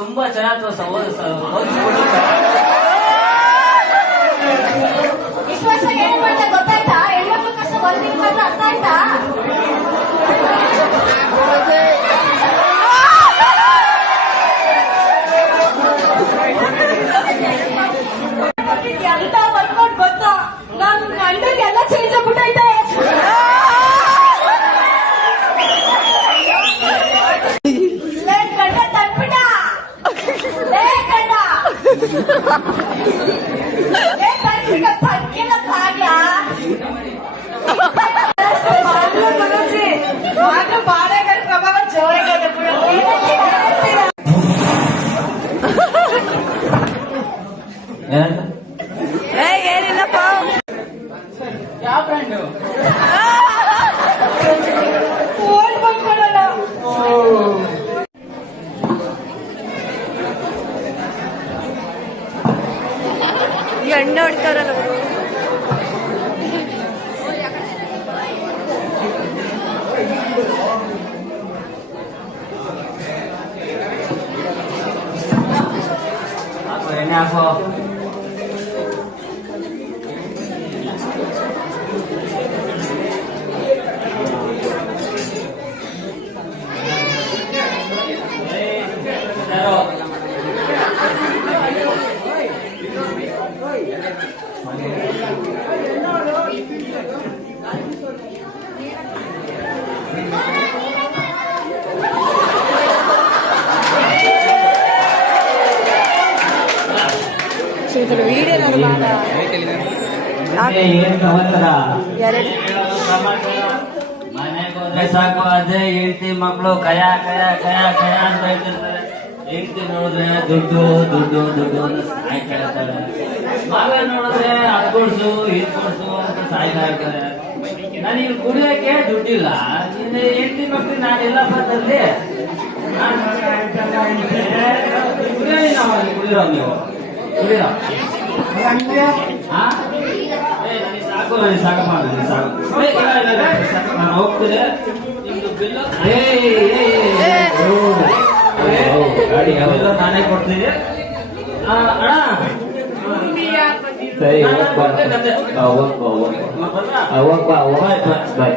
ತುಂಬಾ ಚೆನ್ನಾಗಿ ಓದಿಸ್ಬಿಟ್ಟು ಇಷ್ಟು ವರ್ಷ ಏನ್ ಮಾಡ್ದೆ ಗೊತ್ತಾಯ್ತಾ ಹೆಣ್ಮಕ್ಳು ಕಷ್ಟ ಒಂದಿನ ಮಾತ್ರ ಅರ್ಥ ಆಯ್ತಾ ಎಂತ ಬರ್ಕೊಂಡು ಗೊತ್ತಾ ನನ್ ಗಂಡಗೆ ಎಲ್ಲ ಚೇಂಜ್ ಆಗ್ಬಿಟ್ಟೈತೆ ಲೇ ಗಂಡ ತಂದ್ಬಿಟ್ಟ ಲೇ ಗಂಡ ಲೇ ತಂದ್ಬಿಟ್ಟ ತಂಗಿಲ್ಲ ಭಾಗ್ಯ ಗುರುಜಿ ಮಾತ್ರ ಬಾಳೆಗಳ ಪ್ರಭಾವ ಜೋರಾಗಿದೆ ಬಿಡು ಏನಂತ ಏನಿಲ್ಲಪ್ಪ ಯಾವ ಬ್ರ್ಯಾಂಡು ಓಡ್ ಬಂದ್ಕೊಳ್ಳೋಣ ಎಣ್ಣೆ ಹೊಡಿತಾರಲ್ಲ ಎಣ್ಣೆ ಹಾಕೋ ಏ, ಏನ್ ಹೋದ್ರೆ ಸಾಕು ಅದೇ ಹೆಂಡತಿ ಮಕ್ಕಳು ಕಯಾ ಕಯಾ ಕಯಾ ಕಯಾ ಅಂತ ಹೇಳ್ತಿರ್ತಾರೆ. ಹೆಂಡತಿ ನೋಡಿದ್ರೆ ದುಡ್ಡು ದುಡ್ಡು ದುಡ್ಡು ಅಂತ ಸಾಯ್ತಾ ಕೇಳ್ತಾರೆ. ಮಗ ನೋಡಿದ್ರೆ ಅದ್ ಕೊಡ್ಸು ಇದ್ ಕೊಡ್ಸು ಅಂತ ಸಾಯ್ತಾ ಇರ್ತಾರೆ. ನನಗೆ ಕುಡಿಯೋಕೆ ದುಡ್ಡಿಲ್ಲ. ನಿನ್ನೆ ಹೆಂಡತಿ ಮಕ್ಳು ನಾನೆಲ್ಲ ಬಂದಲ್ಲಿ ಕುಡಿಯೋ ನಾವು. ಕುಡಿರೋ ನೀವು ಹಾ ಸಾಕು ನನಗೆ ಸಾಕಪ್ಪ ನನಗೆ ಸಾಕು ಏ, ಇಲ್ಲ, ಇಲ್ಲ, ನಾನು ನಿಮ್ದು ಬಿಲ್ಲು ಏ, ಗಾಡಿ ಯಾವಾಗ ನಾನೇ ಕೊಡ್ತೀನಿ ಆ, ಅಣ್ಣ ಸರಿ ನಾನು ಹೋಗ್ಬಾ ಹೋಗ್ಬಾ ಹೋಗ್ಬಾ ಹೋಗ್ಬಾ ಹೋಗ್ಬಾ ಬಾಯ್,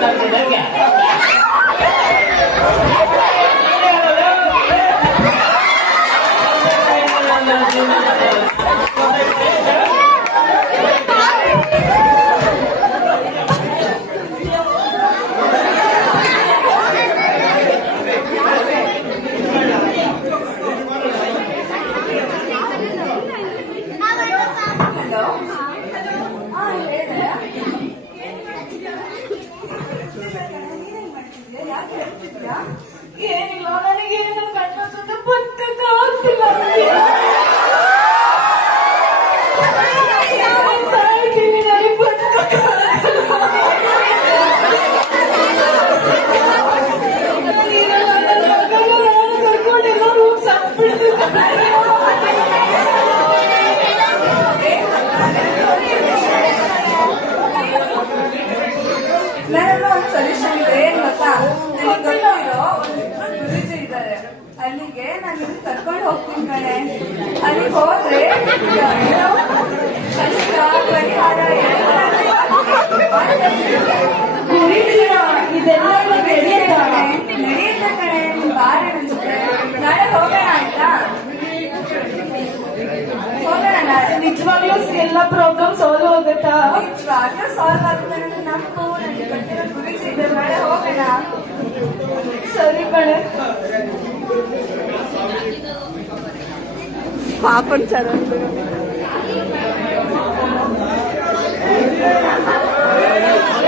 ಏನ್ ಜಾಸ್ತಿ ಮಾತಾಡ್ತಿದ್ದೆ ಹೆಂಗೆ? ಹಲೋ ಹಾ ಹೇಳಿ ಏನಿಲ್ಲ ನನಗೆ ನನ್ನ ಗಂಡ ಜೊತೆ ನಾಳೆ ಹೋಗೋಣ ಆಯ್ತಾ ಹೋಗೋಣ ನಾಳೆ ನಿಜವಾಗ್ಲೂ ಎಲ್ಲ ಪ್ರಾಬ್ಲಮ್ ಸಾಲ್ವ್ ಆಗುತ್ತಾ ನಿಜವಾಗ್ಲೂ ಸಾಲ್ವ್ ಆಗುತ್ತೆ ನನಗೆ ನಂಬು ನನಗೆ ಗೊತ್ತಿರೋ ಗುರುಜಿ ಇದ್ದಾರೆ ನಾಳೆ ಹೋಗೋಣ ಸರಿ ಕಣೆ పాపం చదవండి Thank you.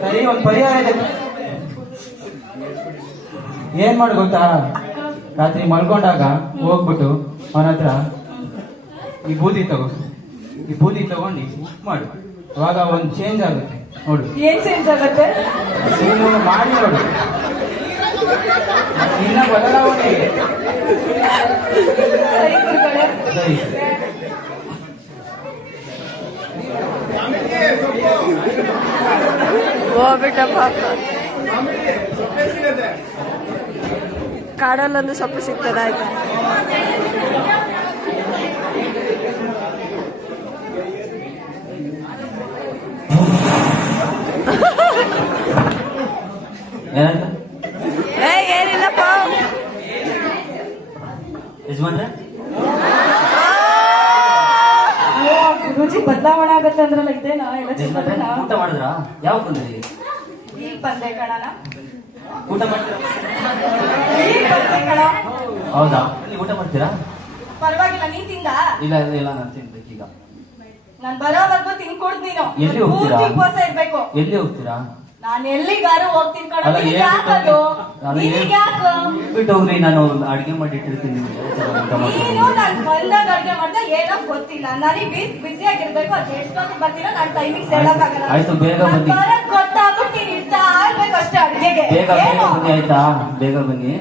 ಸರಿ ಒಂದು ಪರಿಹಾರ ಇದೆ. ಏನ್ ಮಾಡು ಗೊತ್ತಾ? ರಾತ್ರಿ ಮಲ್ಕೊಂಡಾಗ ಹೋಗ್ಬಿಟ್ಟು ಅವನ ಹತ್ರ ಈ ಬೂದಿ ತಗೋ. ಈ ಬೂದಿ ತಗೊಂಡು ಮಾಡು. ಅವಾಗ ಒಂದು ಚೇಂಜ್ ಆಗುತ್ತೆ. ನೋಡು. ಏನ್ ಚೇಂಜ್ ಆಗುತ್ತೆ? ನೀನು ಮಾಡಿ ನೋಡು. ನಿನ್ನ ಬದಲಾವಣೆ ಕಾಡಲ್ಲೊಂದು ಸೊಪ್ಪು ಸಿಗ್ತದ ಆಯ್ತಾ ಏನಾಯ್ತು ಏ ಏನಿಲ್ಲಪ್ಪ ಯಜಮಾನ್ರೆ ಗುರುಜಿ ಬದಲಾವಣೆ ಆಗತ್ತೆ ಅಂದ್ರಲ್ಲ ಇದೇನಾ ಎಲ್ಲ ಯಜಮಾನ್ರೆ ಊಟ ಮಾಡಿದ್ರಾ ಯಾವ ಬಂದ್ರಿ ಈಗ ಬಂದೆ ಕಣನ ಊಟ ಮಾಡ್ತೀರಾ? ಹೌದಾ? ಇಲ್ಲಿ ಊಟ ಮಾಡ್ತೀರಾ? ಪರವಾಗಿಲ್ಲ ನೀನ್ ತಿಂದ? ಇಲ್ಲ ಇಲ್ಲ ಇಲ್ಲ ನಾನು ತಿನ್ಬೇಕೀಗ ನಾನ್ ಬರೋವರೆಗೂ ತಿನ್ಕೊಡ್ ನೀನು. ಎಲ್ಲಿ ಹೋಗ್ತೀರಾ? ಪೂರ್ತಿ ಉಪವಾಸ ಇರ್ಬೇಕು. ಎಲ್ಲಿ ಹೋಗ್ತೀರಾ? ನಾನು ಎಲ್ಲಿಗಾರು ಹೋಗ್ತೀನಿ ಕಣ ಅಲ್ಲ, ನಿನಗ್ ಹೇಳ್ಬಿಟ್ಟು ಯಾಕದು ಅಲ್ಲ, ನಿನಗ್ ಹೇಳ್- ಯಾಕು? ಬಿಟ್ಟು ಹೋಗ್ರಿ ನಾನು ಅಡಿಗೆ ಮಾಡಿ ಇಟ್ಟಿರ್ತೀನಿ ನಿಮ್ಗೆ. ಊಟ ಮಾಡ್ಕೊಂಡು ನೀನು ನಾನ್ ಬಂದಾಗ ಅಡ್ಗೆ ಮಾಡ್ದೆ ಏನೋ ಗೊತ್ತಿಲ್ಲ. ನನಗೆ ಬಿಸಿ ಬಿಸಿ ಆಗಿರ್ಬೇಕು ಅದು ನಾನ್ ಟೈಮಿಂಗ್ ಹೇಳಕ್ಕಾಗಲ್ಲ ಆಯ್ತು, ಬೇಗ ನಾನ್ ಬನ್ನಿ. ಬರೋದ್ ಗೊತ್ತಾಗ್ಬಿಟ್ಟು ನೀನ್ ಇರ್ತಾ? ಇರ್ಬೇಕು ಅಷ್ಟೇ ಅಡುಗೆಗೆ. ಬೇಗ? ಬನ್ನಿ ಆಯ್ತಾ? ಬೇಗ ಬನ್ನಿ.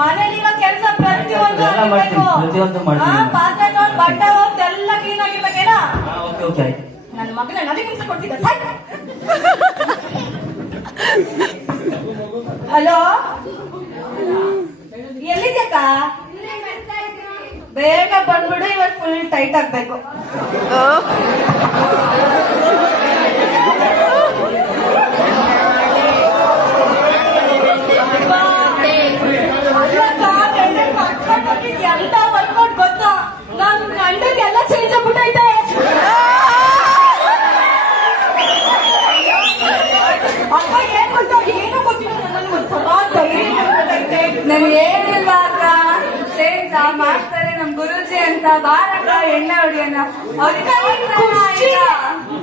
ಮನೇಲಿರೋ ಕೆಲಸ ಪ್ರತಿಯೊಂದು ಎಲ್ಲ ಮಾಡ್ತೀನಿ. ಪ್ರತಿಯೊಂದು ಮಾಡ್ತೀನಿ. ಪಾತ್ರೆ ತೊಳ್ದು, ಬಟ್ಟೆ ಹೋಗ್ದು ಎಲ್ಲ ಕ್ಲೀನ್ ಆಗಿರ್ಬೇಕೇನೋ ಓಕೆ ಓಕೆ ಆಯ್ತು. ನನ್ನ ಮಗನ ನನಗೆ ಹಿಂಸೆ ಕೊಡ್ತಿದ್ದ ಸಾಕ್. ಹಲೋ? ಎಲ್ಲಿದ್ಯಕ್ಕ? ಬೇಗ ಬಂದ್ಬಿಡು ಇವತ್ತು ಫುಲ್ ಟೈಟ್ ಆಗ್ಬೇಕು ಓ ಅಲ್ಲಕ್ಕ, ಗಂಡನ್ ಕರ್ಕೊಂಡ್ ಹೋಗಿದ್ ಎಂತ ವರ್ಕೌಟ್ ಗೊತ್ತಾ ನನ್ ಗಂಡನ್ ಎಲ್ಲ ಚೇಂಜ್ ಆಗ್ಬಿಟ್ಟೈತೆ ಅಪ್ಪ ಏನ್ ಗೊತ್ತಾ ಏನು ಗೊತ್ತಿಲ್ಲ ನನ್ಗೆ ಒಂಥರ ಧೈರ್ಯ ಬಂದ್ಬಿಟ್ಟೈತೆ. ನಾನು ಏನಿಲ್ಲ ಅಕ್ಕ? ಚೇಂಜ್ ಮಾಡ್ತಾರೆ ನಮ್ ಗುರುಜಿ ಅಂತ ಬಾರಕ್ಕ ಎಣ್ಣೆ ಹೊಡಿಯೋಣ.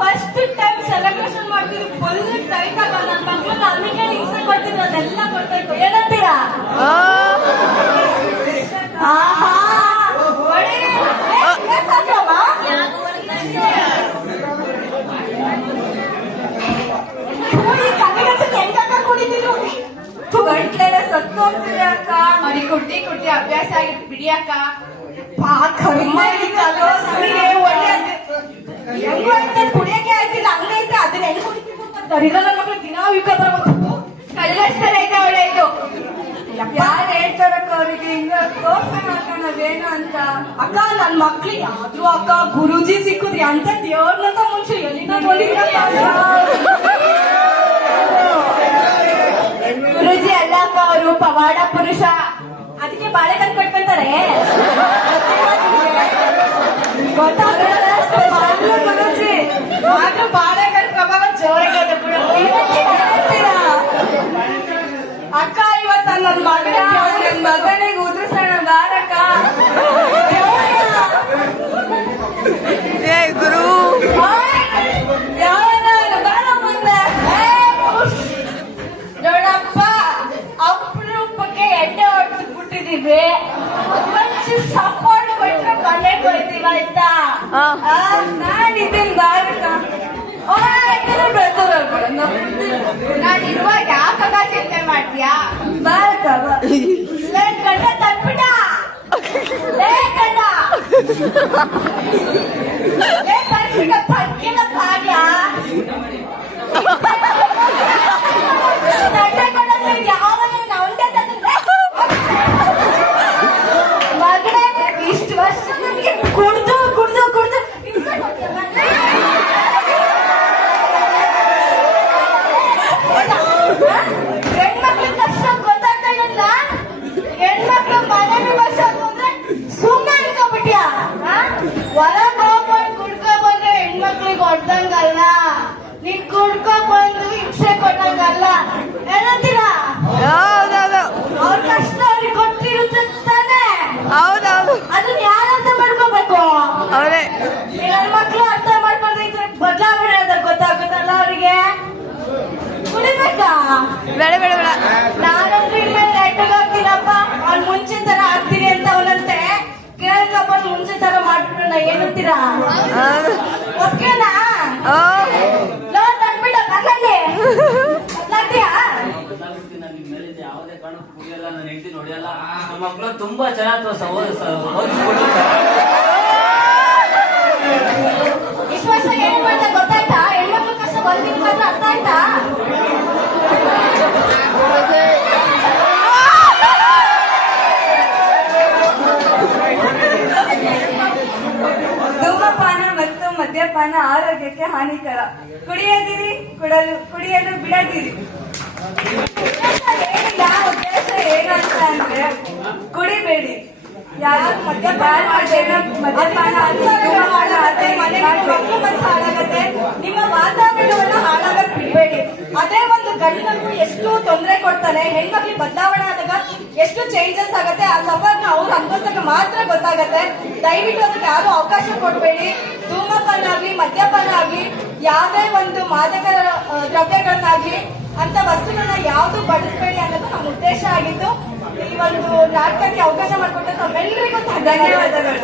ಫಸ್ಟ್ ಟೈಮ್ ಸೆಲೆಬ್ರೇಷನ್ ಮಾಡ್ತೀನಿ ಫುಲ್ ಟೈಟ್ ಆಗ ನನ್ನ ಮಕ್ಳು ಅಲ್ಲಿಗೆ ಹಿಂಸೆ ಕೊಡ್ತೀನಿ ಅದೆಲ್ಲ ಕೊಡ್ಬೇಕು. ಏನಂತೀರಾ? ಓ ಹೋಗ್ತಿದೆ ಅಕ್ಕ ಅವ್ರಿಗೆ ಕುಟ್ಟಿ ಕುಟ್ಟಿ ಅಭ್ಯಾಸ ಆಗಿತ್ತು. ಬಿಡಿ ಅಕ್ಕ ಒಳ್ಳೆ ಕುಡಿಯಕ್ಕೆ ಆಯ್ತಿಲ್ಲ. ಹಂಗೈತೆ ಅದನ್ನ ಹೆಂಗ್ ನನ್ನ ಮಕ್ಳು ದಿನಾ ವಿಕ ಬರ್ಬೇಕು ಕಳ್ಳಷ್ಟರ ಐತೆ ಅವಳೆ ಇದು. ಯಾರು ಹೇಳ್ತಾರಕ್ಕ ಅವ್ರಿಗೆ? ಹಿಂಗ ಅಕ್ಕ ನಾವೇನು ಅಂತ. ಅಕ್ಕ ನನ್ ಮಕ್ಳಿಗೆ ಯಾವ್ದು ಅಕ್ಕ ಗುರುಜಿ ಸಿಕ್ಕುದ್ರಿ. ಅಂತ ದೇವ್ರನ್ನಂತ ಮುಂಚೆ ಎಲ್ಲಿಂದ ನೋಡಿದ್ರಪ್ಪ? ಅಕ್ಕ ಅವರು ಪವಾಡ ಪುರುಷ ಅದಕ್ಕೆ ಬಾಳೆಕನ್ ಕಟ್ಕೊಂತಾರೆ ಗೊತ್ತಾಗಲ್ಲ ಗುರುಜಿ ಆದ್ರೂ ಬಾಳೆಗಳ ಪ್ರಭಾವ ಜೋರಾಗಿದೆ ಬಿಡು ನಾನಿದ್ದೀನಿ ಬಾರಕ್ಕ ನಾನ್ ಇರುವಾಗ ಯಾಕಾಗ ಚಿಂತೆ ಮಾಡ್ತೀಯಾ? ಪಕ್ಕಿನ ಭಾಗ್ಯ ತಂದೆ ಕೊಡೋದು ಯಾವನ ನೌಂಡೆ ತಂದ್ರೆ ಮಗನೇ ಇಷ್ಟು ವರ್ಷ ನನಗೆ ಕುಡ್ದು ಕುಡ್ದು ಕುಡ್ದು ಹಿಂಸೆ ಕೊಡ್ತೀಯ ಮಗನೇ? ಹೆಣ್ಮಕ್ಳ ಕಷ್ಟ ಗೊತ್ತಾಗ್ತಾ ಇಲ್ಲ ಹೆಣ್ಮಕ್ಳು ಮನೆ ನಿಭಾಯಿಸೋದು ಅಂದ್ರೆ ಸುಮ್ಮನೆ ಅನ್ಕೊಬಿಟ್ಯಾ ಹೊರಗ್ ಹೋಗ್ಕೊಂಡು ಕುಡ್ಕೊ ಬಂದ್ರೆ ಹೆಣ್ಮಕ್ಳಿಗೆ ಹೊಡ್ದಂಗಲ್ಲ ನೀನ್ ಕುಡ್ಕೊ ಬಂದು ಹಿಂಸೆ ಕೊಟ್ಟಂಗಲ್ಲ ಏನಂತೀರಾ ಹೌದೌದು ಅವ್ರ ಕಷ್ಟ ಅವ್ರಿಗೆ ಗೊತ್ತಿರುತ್ತೆ ತಾನೇ ಹೌದೌದು ಅದನ್ನ ಯಾರಂತ ಮಾಡ್ಕೋಬೇಕು ಅವರೇ ಈ ಹೆಣ್ಮಕ್ಳು ಅರ್ಥ ಮಾಡ್ಕೊಳ್ದೆ ಇದ್ರೆ ಬದಲಾವಣೆ ಅಂತ ಗೊತ್ತಾಗುತ್ತಲ್ಲ ಅವರಿಗೆ ಕುಡಿಬೇಕಾ ಬೇಡ ಬೇಡ ಬೇಡ. ನಾನಂದ್ರೆ ಇನ್ಮೇಲೆ ನೆಟ್ಟಗೆ ಆಗ್ತೀನಪ್ಪ ಅವ್ನ್ ಮುಂಚೆ ತರ ಆಗ್ತೀನಿ ಅಂತ ಅವನಂತೆ. ಕೇಳ್ಕಪ್ಪ ಮುಂಚೆ ತರ ಮಾಡ್ಬಿಡೋಣ ಏನಂತೀರಾ ಓಕೆನಾ ಓ ಲೋ ತಂದ್ಬಿಡ ಕರ್ಲಲ್ಲಿ ಕರ್ಲಾಗ್ತೀಯಾ ನೋಡಿಯಲ್ಲ ಮಕ್ಕಳು ತುಂಬಾ ಚೆನ್ನಾಗಿ ಇಷ್ಟು ವರ್ಷ ಏನ್ ಮಾಡ್ತಾ ಗೊತ್ತಾಯ್ತಾ? ಹೆಣ್ಮಕ್ಳು ಕಷ್ಟ ಒಂದಿನ ಮಾತ್ರ ಅರ್ಥ ಆಯ್ತಾ? ಧೂಮಪಾನ ಮತ್ತು ಮದ್ಯಪಾನ ಆರೋಗ್ಯಕ್ಕೆ ಹಾನಿಕರ. ಕುಡಿಯದಿರಿ, ಕುಡಲು, ಕುಡಿಯಲು ಬಿಡದಿರಿ. ಉದ್ದೇಶ ಏನಂತ ಅಂದ್ರೆ ಕುಡಿಬೇಡಿ. ಯಾರು ಮದ್ಯಪಾನ ಮದ್ಯಪಾನ ಹಾಳಾಗತ್ತೆ ನಿಮ್ಮ ವಾತಾವರಣವನ್ನ ಹಾಳಾಗಕ್ ಬಿಡ್ಬೇಡಿ. ಅದೇ ಒಂದು ಗಂಡು ಎಷ್ಟು ತೊಂದರೆ ಕೊಡ್ತಾನೆ. ಹೆಣ್ಮಕ್ಳಿಗೆ ಬದಲಾವಣೆ ಆದಾಗ ಎಷ್ಟು ಚೇಂಜಸ್ ಆಗುತ್ತೆ, ಆ ಸಫರ್ನ ಅವ್ರು ಅನುಭವಿಸಿದಾಗ ಮಾತ್ರ ಗೊತ್ತಾಗತ್ತೆ. ದಯವಿಟ್ಟು ಅದಕ್ಕೆ ಯಾರು ಅವಕಾಶ ಕೊಡಬೇಡಿ. ಧೂಮಪಾನ ಆಗ್ಲಿ ಮದ್ಯಪಾನ ಆಗ್ಲಿ ಯಾವುದೇ ಒಂದು ಮಾದಕ ದ್ರವ್ಯಗಳನ್ನಾಗ್ಲಿ ಅಂತ ವಸ್ತುಗಳನ್ನ ಯಾವ್ದು ಬಳಸಬೇಡಿ ಅನ್ನೋದು ನಮ್ಮ ಉದ್ದೇಶ ಆಗಿತ್ತು ಈ ಒಂದು ನಾಟಕಕ್ಕೆ ಅವಕಾಶ ಮಾಡಿಕೊಟ್ಟು ತಮ್ಮೆಲ್ಲರಿಗೂ ಧನ್ಯವಾದಗಳು.